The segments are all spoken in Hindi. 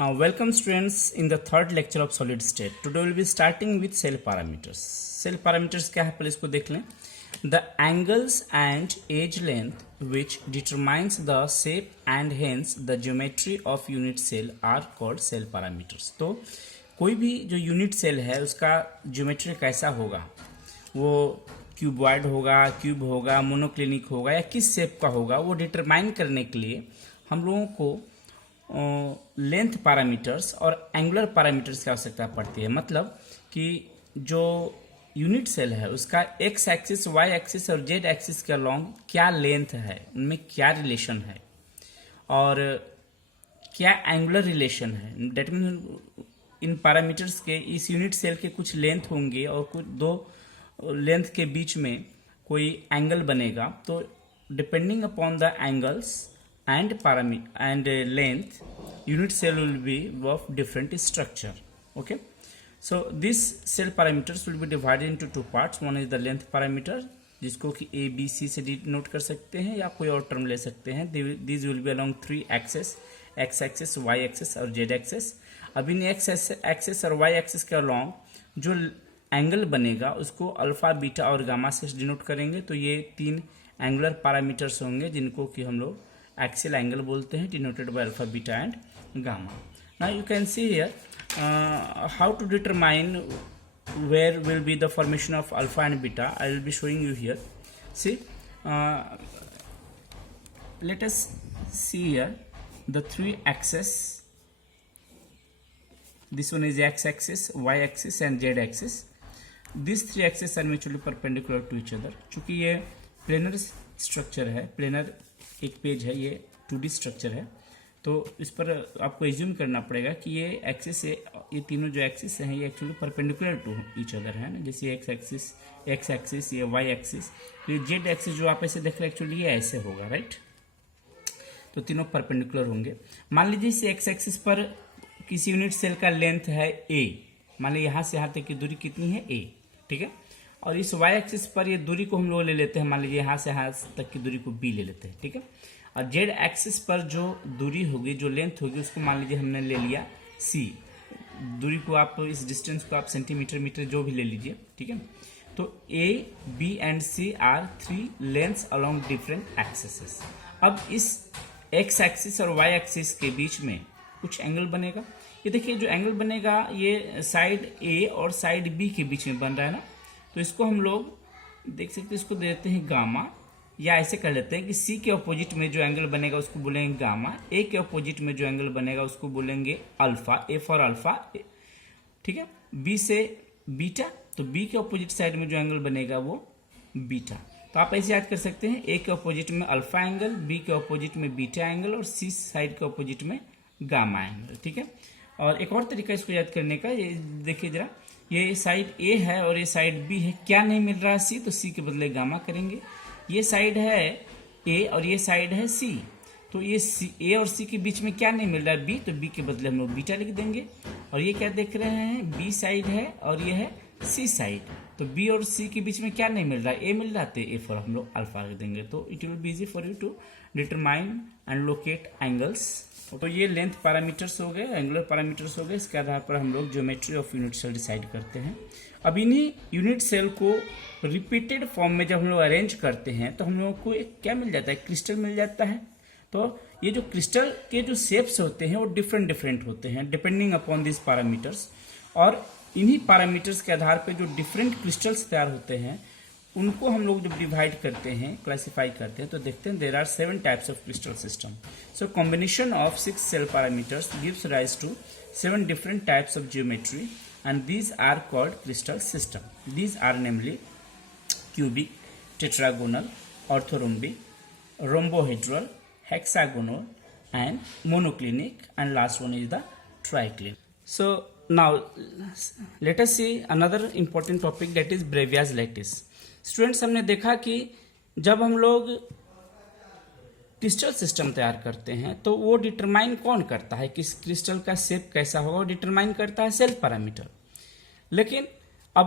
Welcome students in the third lecture of solid state. Today we will be starting with cell parameters. Cell parameters क्या है पहले इसको देख लें. The angles and edge length which determines the shape and hence the geometry of unit cell are called cell parameters. तो कोई भी जो यूनिट सेल है उसका ज्योमेट्री कैसा होगा, वो क्यूबॉइड होगा, क्यूब होगा, मोनोक्लिनिक होगा या किस शेप का होगा, वो डिटरमाइन करने के लिए हम लोगों को लेंथ पैरामीटर्स और एंगुलर पैरामीटर्स की आवश्यकता पड़ती है. मतलब कि जो यूनिट सेल है उसका एक्स एक्सिस, वाई एक्सिस और जेड एक्सिस के अलोंग क्या लेंथ है, उनमें क्या रिलेशन है और क्या एंगुलर रिलेशन है. डेट मीन इन पैरामीटर्स के इस यूनिट सेल के कुछ लेंथ होंगे और कुछ दो लेंथ के बीच में कोई एंगल बनेगा. तो depending upon the angles and parameter and length, unit cell will be of different structure. Okay, so these cell parameters will be divided into two parts. One is the length parameter, जिसको कि a b c से डिनोट कर सकते हैं या कोई और टर्म ले सकते हैं. These will be along three axes, x axis, y axis और z axis. अब इन x axis और y axis के along जो एंगल बनेगा उसको अल्फा, बीटा और गामा से डिनोट करेंगे. तो ये तीन एंगुलर पैरामीटर्स होंगे जिनको कि हम लोग axial angle बोलते हैं, denoted by alpha, beta and gamma. Now you can see here how to determine where will be the formation of alpha and beta. I will be showing you here. See, let us see here the three axes. This one is x axis, y axis and z axis. These three axes are mutually perpendicular to each other. चूंकि ये प्लेनर स्ट्रक्चर है, प्लेनर एक पेज है, ये 2D स्ट्रक्चर है, तो इस पर आपको एज्यूम करना पड़ेगा कि ये एक्सिस है, ये तीनों जो एक्सिस हैं ये actually perpendicular to each other है ना. जैसे एक्स एक्सिस, ये वाई एक्सिस, तो ये जेड एक्सिस जो आप ऐसे देख रहे हैं एक्चुअली ये ऐसे होगा, राइट. तो तीनों परपेंडिकुलर होंगे. मान लीजिए इस एक्स एक्सिस पर किसी यूनिट सेल का लेंथ है ए, मान लीजिए यहाँ से यहाँ तक की दूरी कितनी है ए, ठीक है. और इस y एक्सिस पर ये दूरी को हम लोग ले लेते हैं, मान लीजिए यहाँ से यहाँ तक की दूरी को b ले लेते हैं, ठीक है. और z एक्सिस पर जो दूरी होगी, जो लेंथ होगी, उसको मान लीजिए हमने ले लिया c. दूरी को आप, इस डिस्टेंस को आप सेंटीमीटर, मीटर जो भी ले लीजिए, ठीक है. तो a, b and c are three lengths along different axis. अब इस x एक्सिस और y एक्सिस के बीच में कुछ एंगल बनेगा. ये देखिए जो एंगल बनेगा ये साइड a और साइड b के बीच में बन रहा है ना. तो इसको हम लोग देख सकते हैं, इसको देते हैं गामा, या ऐसे कर लेते हैं कि सी के अपोजिट में जो एंगल बनेगा उसको बोलेंगे गामा, ए के अपोजिट में जो एंगल बनेगा उसको बोलेंगे अल्फा, ए फॉर अल्फा, ठीक है. बी से बीटा, तो बी के अपोजिट साइड में जो एंगल बनेगा वो बीटा. तो आप ऐसे याद कर सकते हैं, ए के अपोजिट में अल्फा एंगल, बी के अपोजिट में बीटा एंगल और सी साइड के अपोजिट में गामा एंगल, ठीक है. और एक और तरीका इसको याद करने का, ये देखिए जरा, ये साइड ए है और ये साइड बी है, क्या नहीं मिल रहा है सी, तो सी के बदले गामा करेंगे. ये साइड है ए और ये साइड है सी, तो ये सी, ए और सी के बीच में क्या नहीं मिल रहा है बी, तो बी के बदले हम लोग बीटा लिख देंगे. और ये क्या देख रहे हैं, बी साइड है और ये है सी साइड, तो बी और सी के बीच में क्या नहीं मिल रहा है, ए मिल रहा है, ए फॉर हम लोग अल्फा लिख देंगे. तो it will be easy for you to determine and locate angles. तो ये लेंथ पैरामीटर्स हो गए, एंगुलर पैरामीटर्स हो गए. इसके आधार पर हम लोग geometry of unit cell decide करते हैं. अब इन्हीं यूनिट सेल को रिपीटेड फॉर्म में जब हम लोग अरेंज करते हैं तो हम लोगों को एक क्या मिल जाता है, क्रिस्टल मिल जाता है. तो ये जो क्रिस्टल के जो शेप्स होते हैं वो डिफरेंट होते हैं डिपेंडिंग अपॉन दिस पैरामीटर्स. और इन्हीं पैरामीटर्स के आधार पर जो डिफरेंट क्रिस्टल्स तैयार होते हैं उनको हम लोग जब डिवाइड करते हैं, क्लासिफाई करते हैं, तो देखते हैं there are 7 types of crystal system. So combination of 6 cell parameters gives rise to 7 different types of geometry and these are called crystal system. These are namely cubic, tetragonal, orthorhombic, rhombohedral, hexagonal and monoclinic, and last one is the triclinic. So now let us see another important topic, that is Bravais lattice. Students, हमने देखा कि जब हम लोग क्रिस्टल सिस्टम तैयार करते हैं तो वो डिटरमाइन कौन करता है, किस क्रिस्टल का शेप कैसा होगा, वो डिटरमाइन करता है सेल पैरामीटर. लेकिन अब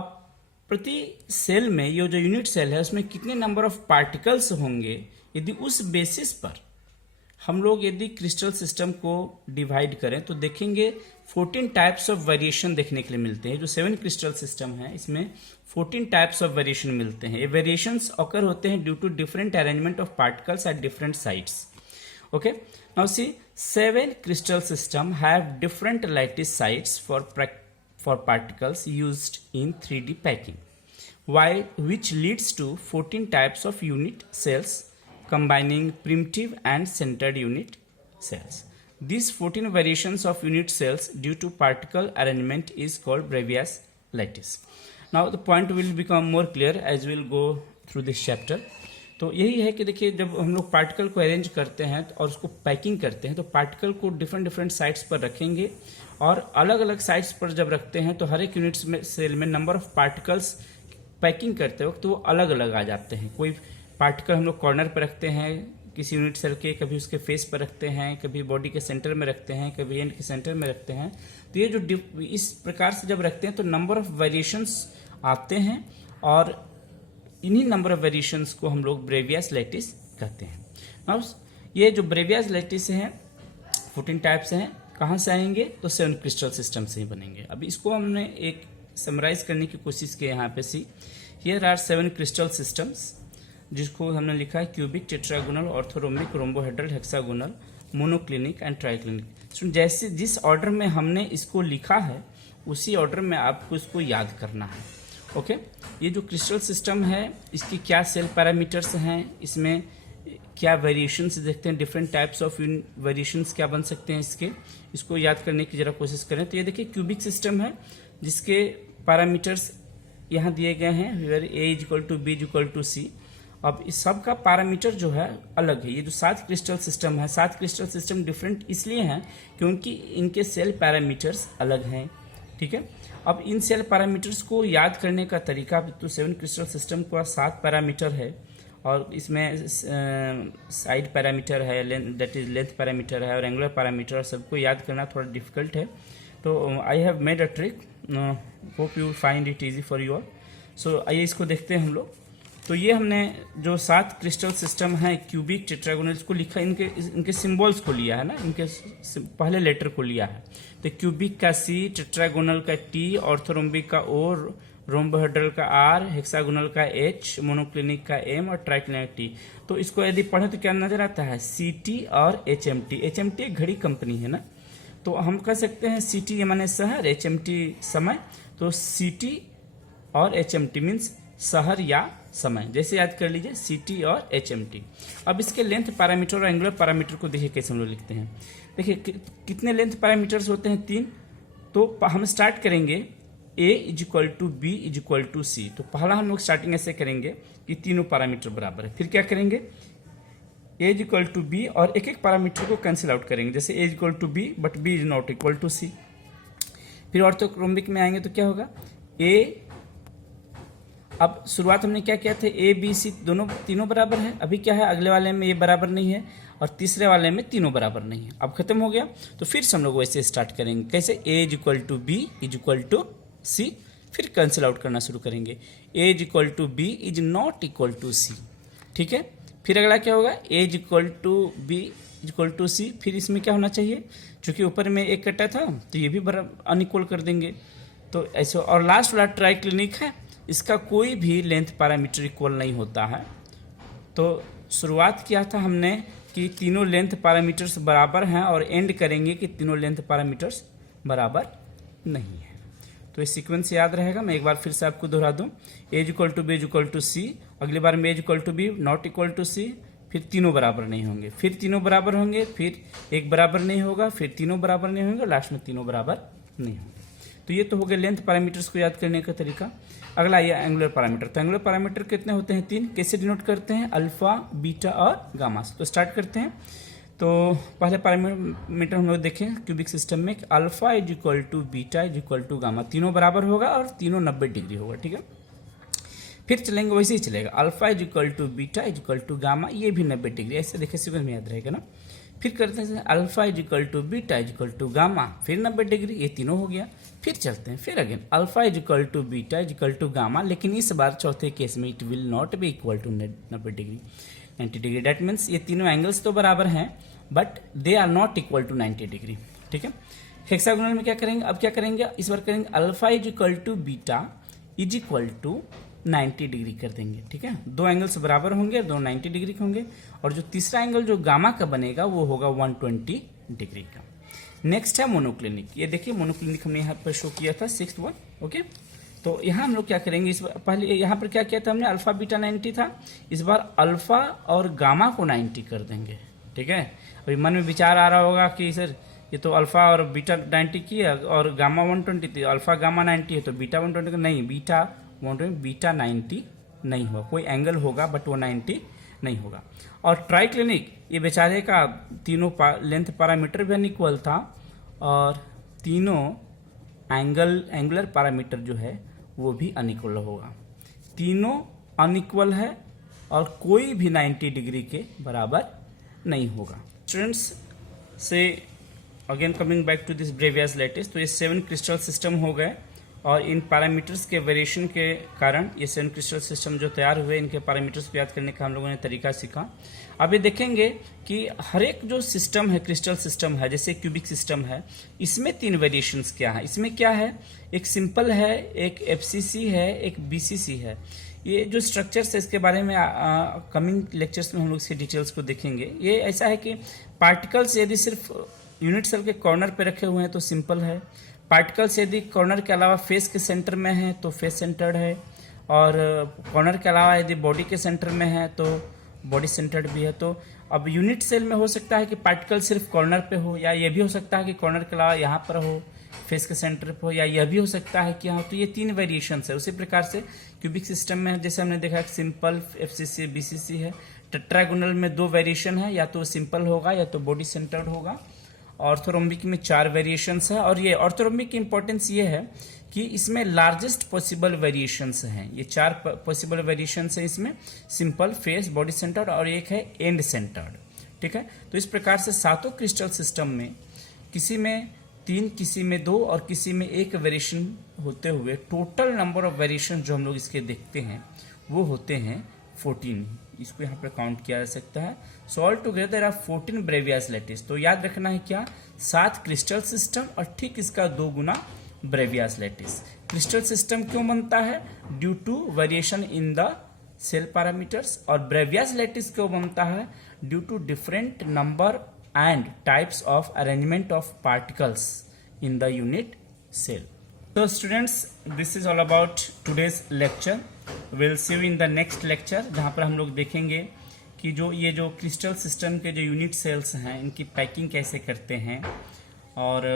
प्रति सेल में ये जो यूनिट सेल है उसमें कितने नंबर ऑफ पार्टिकल्स होंगे, यदि उस बेसिस पर हम लोग यदि क्रिस्टल सिस्टम को डिवाइड करें तो देखेंगे 14 टाइप्स ऑफ वेरिएशन देखने के लिए मिलते हैं। जो 7 क्रिस्टल सिस्टम है इसमें 14 टाइप्स ऑफ वेरिएशन मिलते हैं। ये वेरिएशंस ऑकर होते हैं due to different arrangement of particles at different sites. Okay, now see 7 crystal system have different lattice sites for particles used in 3D packing, which leads to 14 types of unit cells combining primitive and centered unit cells. These 14 variations of unit cells due to particle arrangement is called Bravais lattice. Now the point will become more clear as we'll go through this chapter. तो यही है कि देखिए जब हम लोग पार्टिकल को अरेंज करते हैं और उसको पैकिंग करते हैं तो पार्टिकल को डिफरेंट साइट्स पर रखेंगे और अलग अलग साइट्स पर जब रखते हैं तो हर एक यूनिट्स में सेल में नंबर ऑफ पार्टिकल्स पैकिंग करते वक्त तो वो अलग अलग आ जाते हैं। कोई पार्टिकल हम लोग कॉर्नर पर रखते हैं किसी यूनिट सेल के, कभी उसके फेस पर रखते हैं, कभी बॉडी के सेंटर में रखते हैं, कभी एंड के सेंटर में रखते हैं। तो ये जो इस प्रकार से जब रखते हैं तो नंबर ऑफ वेरिएशंस आते हैं और इन्हीं नंबर ऑफ वेरिएशंस को हम लोग ब्रेवियस लैटिस कहते हैं। नाउ ये जो ब्रेवियस लैटिस है 14 टाइप्स हैं, कहाँ से आएंगे तो 7 क्रिस्टल सिस्टम से ही बनेंगे। अभी इसको हमने एक समराइज करने की कोशिश की यहाँ पे। See here are 7 crystal systems जिसको हमने लिखा है cubic, tetragonal, orthorhombic, rhombohedral, hexagonal, monoclinic and triclinic. जैसे जिस ऑर्डर में हमने इसको लिखा है उसी ऑर्डर में आपको इसको याद करना है। ओके, ये जो क्रिस्टल सिस्टम है इसकी क्या सेल पैरामीटर्स हैं, इसमें क्या वेरिएशंस देखते हैं, डिफरेंट टाइप्स ऑफ वेरिएशंस क्या बन सकते हैं इसको याद करने की जरा कोशिश करें। तो ये देखिए क्यूबिक सिस्टम है जिसके पैरामीटर्स यहाँ दिए गए हैं, where A is equal to B is equal to C. अब इस सब का पैरामीटर जो है अलग है। ये जो 7 क्रिस्टल सिस्टम है, 7 क्रिस्टल सिस्टम डिफरेंट इसलिए हैं क्योंकि इनके सेल पैरामीटर्स अलग हैं। ठीक है, अब इन सेल पैरामीटर्स को याद करने का तरीका तो 7 क्रिस्टल सिस्टम का 7 पैरामीटर है और इसमें साइड पैरामीटर है, दैट इज लेंथ पैरामीटर है और एंगुलर पैरामीटर, सबको याद करना थोड़ा डिफिकल्ट है। तो I have made a trick, hope you find it easy for you all. So आइए इसको देखते हैं हम लोग। तो ये हमने जो 7 क्रिस्टल सिस्टम है क्यूबिक, टेट्रागोनल, इसको लिखा, इनके सिंबल्स को लिया है ना, इनके पहले लेटर को लिया है। तो क्यूबिक का C, टेट्रागोनल का T, ऑर्थोरोम्बिक का O, रोम्बोहेड्रल का R, हेक्सागोनल का H, मोनोक्लिनिक का M और ट्राइक्लिनिक T। तो इसको यदि पढ़े तो क्या नजर आता है, CT और HMT। HMT एक घड़ी कंपनी है ना, तो हम कह सकते हैं CT ये माने शहर, HMT समय। तो CT और HMT मीन्स शहर या समय, जैसे याद कर लीजिए CT और HMT। अब इसके लेंथ पैरामीटर और एंगुलर पैरामीटर को देखिए कैसे हम लोग लिखते हैं। देखिए कितने लेंथ पैरामीटर्स होते हैं, 3। तो हम स्टार्ट करेंगे A is equal to B is equal to C. तो पहला हम लोग स्टार्टिंग ऐसे करेंगे कि तीनों पैरामीटर बराबर है। फिर क्या करेंगे, A is equal to B और एक एक पैरामीटर को कैंसिल आउट करेंगे, जैसे A is equal to B but B is not equal to C. फिर ऑर्थोक्रोमिक में आएंगे तो क्या होगा, A, अब शुरुआत हमने क्या किया था, A B C तीनों बराबर है। अभी क्या है, अगले वाले में ये बराबर नहीं है और तीसरे वाले में तीनों बराबर नहीं है। अब खत्म हो गया। तो फिर से हम लोग वैसे स्टार्ट करेंगे, कैसे, A is equal to B is equal to C. फिर कैंसिल आउट करना शुरू करेंगे, A is equal to B is not equal to C. ठीक है, फिर अगला क्या होगा, A is equal to B is equal to C. फिर इसमें क्या होना चाहिए, चूंकि ऊपर में एक कटा था तो ये भी अनइक्वल कर देंगे। तो ऐसे, और लास्ट वाला ट्राइक्लिनिक है, इसका कोई भी लेंथ पैरामीटर इक्वल नहीं होता है। तो शुरुआत किया था हमने कि तीनों लेंथ पैरामीटर्स बराबर हैं और एंड करेंगे कि तीनों लेंथ पैरामीटर्स बराबर नहीं है। तो ये सीक्वेंस याद रहेगा। मैं एक बार फिर से आपको दोहरा दूं, A is equal to B is equal to C, अगली बार में A is equal to B not equal to C, फिर तीनों बराबर नहीं होंगे, फिर तीनों बराबर होंगे, फिर एक बराबर नहीं होगा, फिर तीनों बराबर नहीं होंगे, लास्ट में तीनों बराबर नहीं होंगे। तो ये तो हो गया लेंथ पैरामीटर्स को याद करने का तरीका। अगला ये एंगुलर पैरामीटर। तो एंगुलर पैरामीटर कितने होते हैं, 3। कैसे डिनोट करते हैं, अल्फा, बीटा और गामा। तो स्टार्ट करते हैं। तो पहले पैरामीटर हम लोग देखें क्यूबिक सिस्टम में, alpha is equal to beta is equal to gamma, तीनों बराबर होगा और तीनों 90 डिग्री होगा। ठीक है, फिर चलेंगे वैसे ही चलेगा, alpha is equal to beta is equal to gamma, ये भी 90 डिग्री। ऐसे देखिए सीक्वेंस में याद रहेगा ना। फिर करते हैं alpha is equal to beta is equal to gamma, फिर 90 डिग्री, ये तीनों हो गया। फिर चलते हैं, फिर again alpha is equal to beta is equal to gamma, लेकिन इस बार चौथे केस में it will not be equal to 90 degree 90 degree. That means ये तीनों एंगल्स तो बराबर हैं but they are not equal to 90 degree. ठीक है, हेक्सागोनल में क्या करेंगे, अब क्या करेंगे, इस बार करेंगे alpha is equal to beta is equal to 90 degree कर देंगे। ठीक है, दो एंगल्स बराबर होंगे, दो 90 डिग्री के होंगे, और जो तीसरा एंगल जो गामा का बनेगा वो होगा 120 डिग्री का। नेक्स्ट है मोनोक्लिनिक। ये देखिए मोनोक्लिनिक हमने यहाँ पर शो किया था 6th वन। ओके, तो यहाँ हम लोग क्या करेंगे, इस बार पहले यहाँ पर क्या किया था हमने, अल्फा बीटा 90 था, इस बार अल्फा और गामा को 90 कर देंगे। ठीक है, अभी मन में विचार आ रहा होगा कि सर ये तो अल्फा और बीटा 90 की है और गामा 120 थी, अल्फा गामा 90 है तो बीटा 120 नहीं, बीटा 90 नहीं होगा, कोई एंगल होगा बट वो 90 नहीं होगा। और ट्राइक्लिनिक ये बेचारे का तीनों लेंथ पैरामीटर भी अनइक्वल था और तीनों एंगुलर पैरामीटर जो है वो भी अनइक्वल होगा। तीनों अनइक्वल है और कोई भी 90 डिग्री के बराबर नहीं होगा। स्टूडेंट्स से again coming back to this Bravais lattice, तो ये 7 क्रिस्टल सिस्टम हो गए और इन पैरामीटर्स के वेरिएशन के कारण ये 7 क्रिस्टल सिस्टम जो तैयार हुए, इनके पैरामीटर्स को याद करने का हम लोगों ने तरीका सीखा। अब ये देखेंगे कि हर एक जो सिस्टम है, क्रिस्टल सिस्टम है, जैसे क्यूबिक सिस्टम है, इसमें 3 वेरिएशंस क्या है, इसमें क्या है, एक सिंपल है, एक एफसीसी है, एक बीसीसी है। ये जो स्ट्रक्चर्स है इसके बारे में कमिंग लेक्चर्स में हम लोग इसके डिटेल्स को देखेंगे। ये ऐसा है कि पार्टिकल्स यदि सिर्फ यूनिट सेल के कॉर्नर पे रखे हुए हैं तो सिंपल है, पार्टिकल्स यदि कॉर्नर के अलावा फेस के सेंटर में है तो फेस सेंटर्ड है, और कॉर्नर के अलावा यदि बॉडी के सेंटर में है तो बॉडी सेंटर्ड भी है। तो अब यूनिट सेल में हो सकता है कि पार्टिकल सिर्फ कॉर्नर पे हो, या ये भी हो सकता है कि कॉर्नर के अलावा यहाँ पर हो, फेस के सेंटर पे हो, या यह भी हो सकता है कि यहाँ। तो ये 3 वेरिएशंस है। उसी प्रकार से क्यूबिक सिस्टम में जैसे हमने देखा सिंपल, एफसीसी, बीसीसी है। टेट्रागोनल में 2 वेरिएशन है, या तो सिंपल होगा या तो बॉडी सेंटर्ड होगा। ऑर्थोरोम्बिक में 4 वेरिएशंस है, और ये ऑर्थोरोम्बिक की इंपॉर्टेंस ये है कि इसमें लार्जेस्ट पॉसिबल वेरिएशंस हैं। ये 4 पॉसिबल वेरिएशंस हैं इसमें, सिंपल, फेस, बॉडी सेंटर्ड और एक है एंड सेंटर्ड। ठीक है, तो इस प्रकार से 7 क्रिस्टल सिस्टम में किसी में 3, किसी में 2 और किसी में 1 वेरिएशन होते हुए टोटल नंबर ऑफ वेरिएशन जो हम लोग इसके देखते हैं वो होते हैं 14। इसको यहाँ पर काउंट किया जा सकता है। So all together are 14 Bravais lattice. तो याद रखना है क्या, 7 क्रिस्टल सिस्टम और ठीक इसका 2 गुना ब्रेवियस लैटिस। क्रिस्टल सिस्टम क्यों बनता है, due to variation in the cell parameters, और ब्रेवियस लैटिस क्यों बनता है, due to different number and types of arrangement of particles in the unit cell. So students, this is all about today's lecture. We'll see you in the next lecture, जहाँ पर हम लोग देखेंगे कि ये जो क्रिस्टल सिस्टम के जो यूनिट सेल्स हैं इनकी पैकिंग कैसे करते हैं, और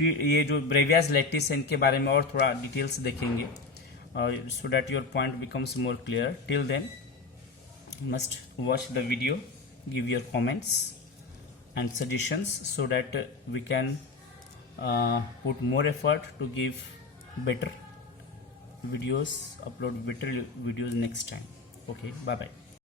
ये जो ब्रेवियस लैटिस है इनके बारे में और थोड़ा डिटेल्स देखेंगे, और so that your point becomes more clear. Till then must watch the video, give your comments and suggestions so that we can put more effort to give better videos, upload better videos next time. Okay, bye bye.